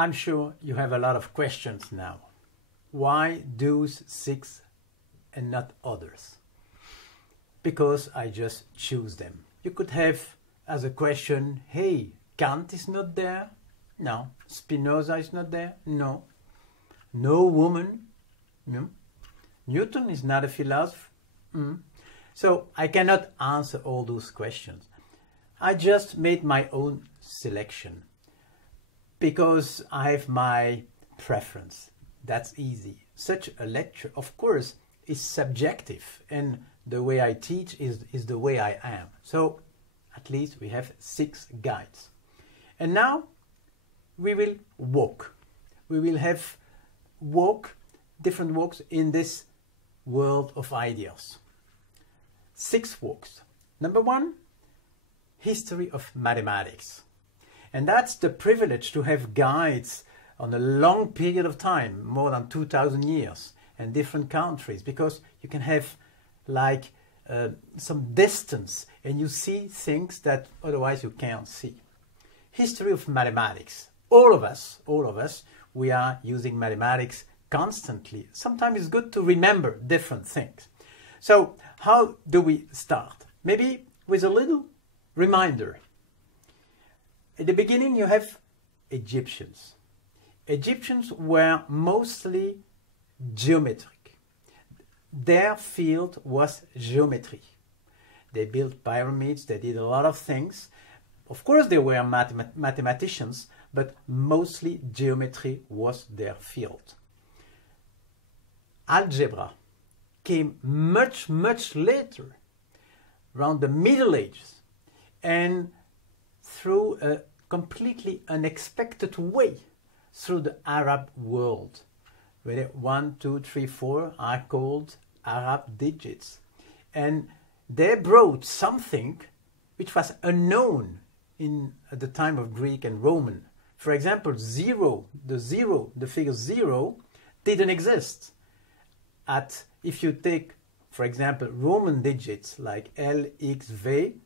I'm sure you have a lot of questions now. Why those 6 and not others? Because I just choose them. You could have as a question, hey, Kant is not there? No. Spinoza is not there? No. No woman? No. Newton is not a philosopher? So I cannot answer all those questions. I just made my own selection because I have my preference. That's easy. Such a lecture, of course, is subjective, and the way I teach is the way I am. So at least we have 6 guides. And now we will walk. We will have different walks in this world of ideas. 6 walks. Number 1, history of mathematics. And that's the privilege to have guides on a long period of time, more than 2,000 years, and different countries, because you can have like some distance and you see things that otherwise you can't see. History of mathematics. All of us, we are using mathematics constantly. Sometimes it's good to remember different things. So how do we start? Maybe with a little reminder. At the beginning you have Egyptians. Egyptians were mostly geometric. Their field was geometry. They built pyramids, they did a lot of things. Of course they were mathematicians, but mostly geometry was their field. Algebra came much later, around the Middle Ages, and through a completely unexpected way, through the Arab world, where 1, 2, 3, 4 are called Arab digits. And they brought something which was unknown at the time of Greek and Roman. For example, the figure 0 didn't exist. If you take, for example, Roman digits like L, X, V,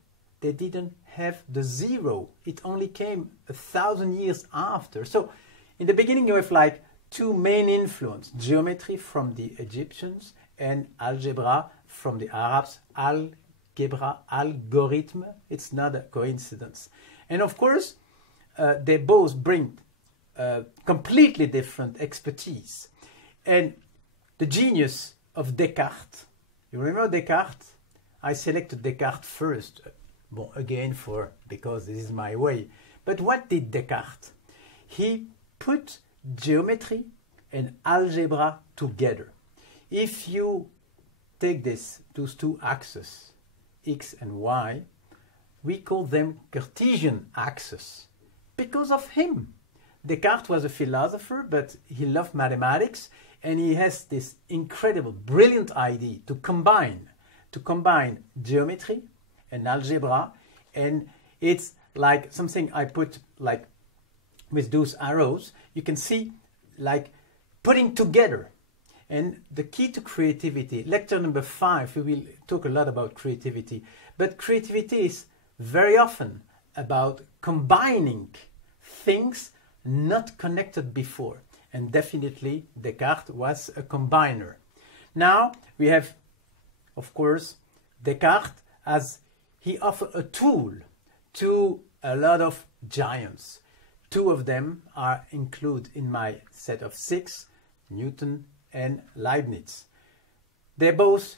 they didn't have the 0. It only came 1,000 years after. So in the beginning you have like 2 main influences, geometry from the Egyptians and algebra from the Arabs. Algebra, algorithm, it's not a coincidence. And of course, they both bring completely different expertise. And the genius of Descartes, you remember Descartes? I selected Descartes first, again because this is my way. But what did Descartes? He put geometry and algebra together. If you take those 2 axes, x and y, we call them Cartesian axes because of him. Descartes was a philosopher, but he loved mathematics, and he has this incredible, brilliant idea to combine geometry and algebra, and it's like something I put like with those arrows. You can see like putting together. And the key to creativity, lecture number 5, we will talk a lot about creativity, but creativity is very often about combining things not connected before. And definitely Descartes was a combiner. Now we have, of course, Descartes as he offered a tool to a lot of giants. 2 of them are included in my set of 6, Newton and Leibniz. They're both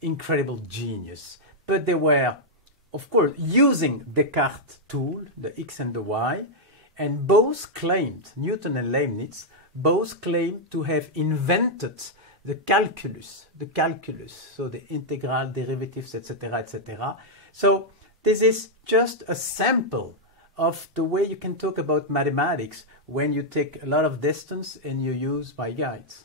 incredible genius, but they were, of course, using Descartes' tool, the X and the Y, and both claimed, Newton and Leibniz, both claimed to have invented the calculus, so the integral, derivatives, etc., etc. So this is just a sample of the way you can talk about mathematics when you take a lot of distance and you use my guides.